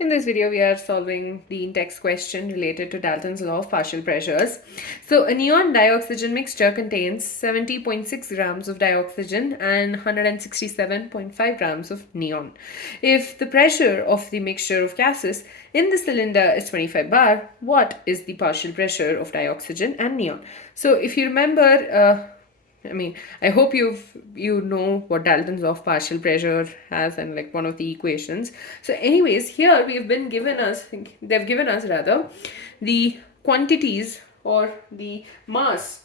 In this video, we are solving the Intext question related to Dalton's law of partial pressures. So, a neon dioxygen mixture contains 70.6 grams of dioxygen and 167.5 grams of neon. If the pressure of the mixture of gases in the cylinder is 25 bar, what is the partial pressure of dioxygen and neon? So, if you remember, I hope you know what Dalton's law of partial pressure has and like one of the equations. So, anyways, here they've given us rather the quantities or the mass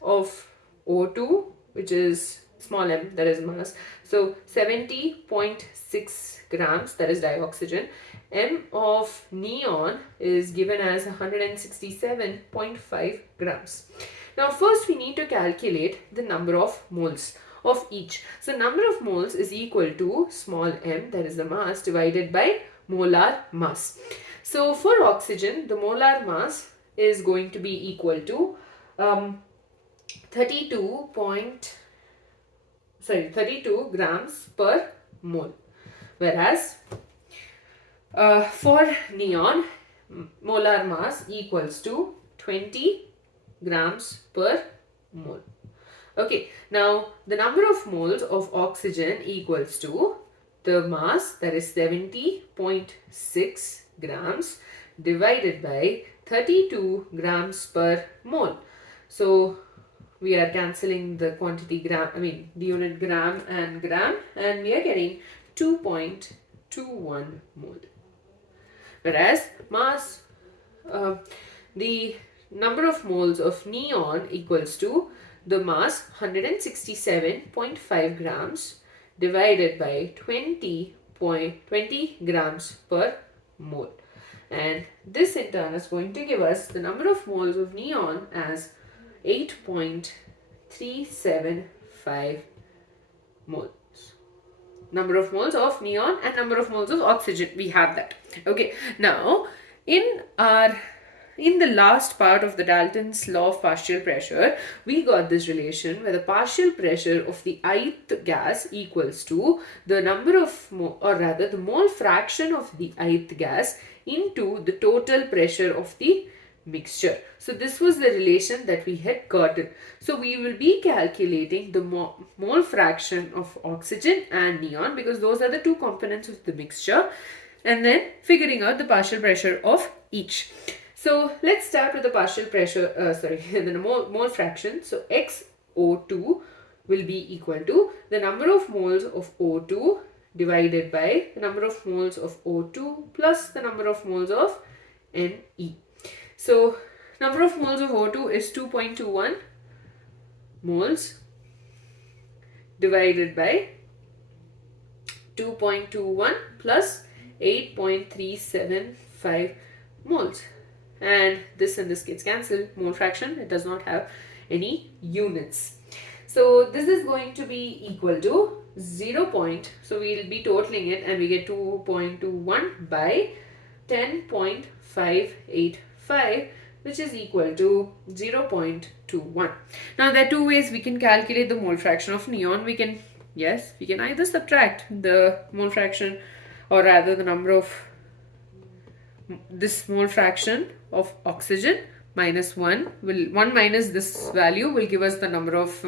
of O2, which is small m, that is mass. So 70.6 grams, that is dioxygen. M of neon is given as 167.5 grams. Now first we need to calculate the number of moles of each. So number of moles is equal to small m, that is the mass, divided by molar mass. So for oxygen, the molar mass is going to be equal to 32 grams per mole, whereas for neon, molar mass equals to 20 grams per mole. Okay, now the number of moles of oxygen equals to the mass, that is 70.6 grams, divided by 32 grams per mole. So we are cancelling the quantity the unit gram, and we are getting 2.21 mole. Whereas the number of moles of neon equals to the mass 167.5 grams divided by 20 grams per mole. And this in turn is going to give us the number of moles of neon as 8.375 moles. Number of moles of neon and number of moles of oxygen, we have that. Okay, now in the last part of the Dalton's law of partial pressure, we got this relation where the partial pressure of the ith gas equals to the number of the mole fraction of the ith gas into the total pressure of the mixture. So this was the relation that we had gotten. So we will be calculating the mole fraction of oxygen and neon, because those are the two components of the mixture, and then figuring out the partial pressure of each. So let's start with the partial pressure, the mole fraction. So XO2 will be equal to the number of moles of O2 divided by the number of moles of O2 plus the number of moles of Ne. So number of moles of O2 is 2.21 moles divided by 2.21 plus 8.375 moles. And this gets cancelled. Mole fraction, it does not have any units. So this is going to be equal to 0. So we'll be totaling it and we get 2.21 by 10.585, which is equal to 0.21. Now there are two ways we can calculate the mole fraction of neon. We can either subtract the mole fraction, or rather the number of this mole fraction of oxygen minus 1 minus this value will give us the number of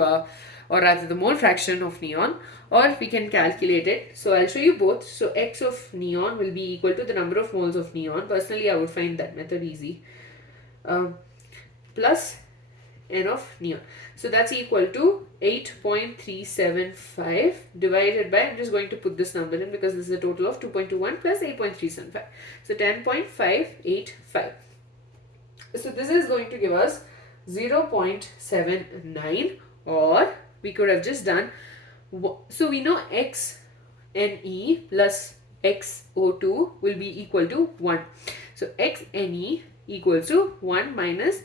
or rather the mole fraction of neon, or we can calculate it. So I'll show you both. So X of neon will be equal to the number of moles of neon. Personally, I would find that method easy. Plus N of neon. So that's equal to 8.375 divided by, I'm just going to put this number in because this is a total of 2.21 plus 8.375. So 10.585. So this is going to give us 0.79, or we could have just done, so we know XNE plus XO2 will be equal to 1. So XNE equals to 1 minus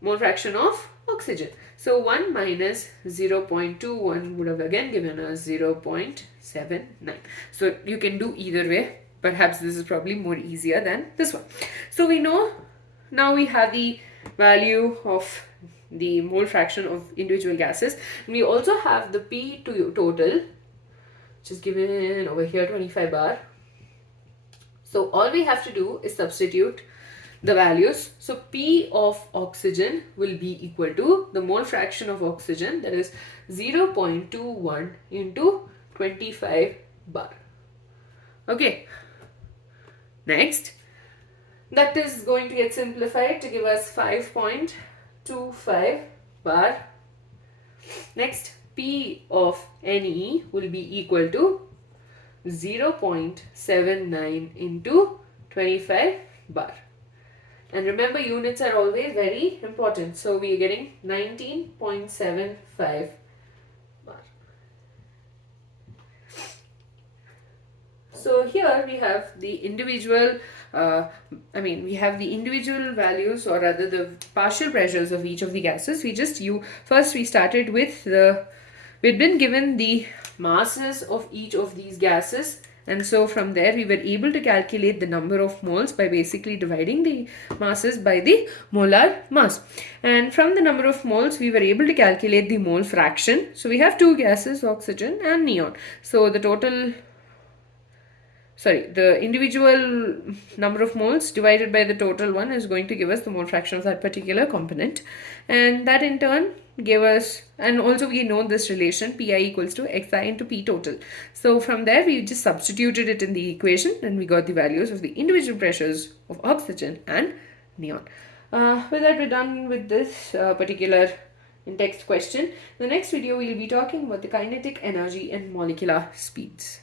mole fraction of oxygen. So 1 minus 0.21 would have again given us 0.79. So you can do either way. Perhaps this is probably more easier than this one. So we know now we have the value of the mole fraction of individual gases. We also have the P to total which is given over here 25 bar. So all we have to do is substitute the values. So P of oxygen will be equal to the mole fraction of oxygen, that is 0.21 into 25 bar. Okay. Next, that is going to get simplified to give us 5.25 bar. Next, P of Ne will be equal to 0.79 into 25 bar. And remember, units are always very important. So we are getting 19.75 bar. So here we have the individual, we have the individual values, or rather the partial pressures of each of the gases. First we started with we'd been given the masses of each of these gases. And so from there we were able to calculate the number of moles by basically dividing the masses by the molar mass. And from the number of moles we were able to calculate the mole fraction. So we have two gases, oxygen and neon. So the individual number of moles divided by the total one is going to give us the mole fraction of that particular component. And that in turn gave us, and also we know this relation Pi equals to Xi into P total. So from there we just substituted it in the equation and we got the values of the individual pressures of oxygen and neon. With that, we're done with this particular in-text question. In the next video, we'll be talking about the kinetic energy and molecular speeds.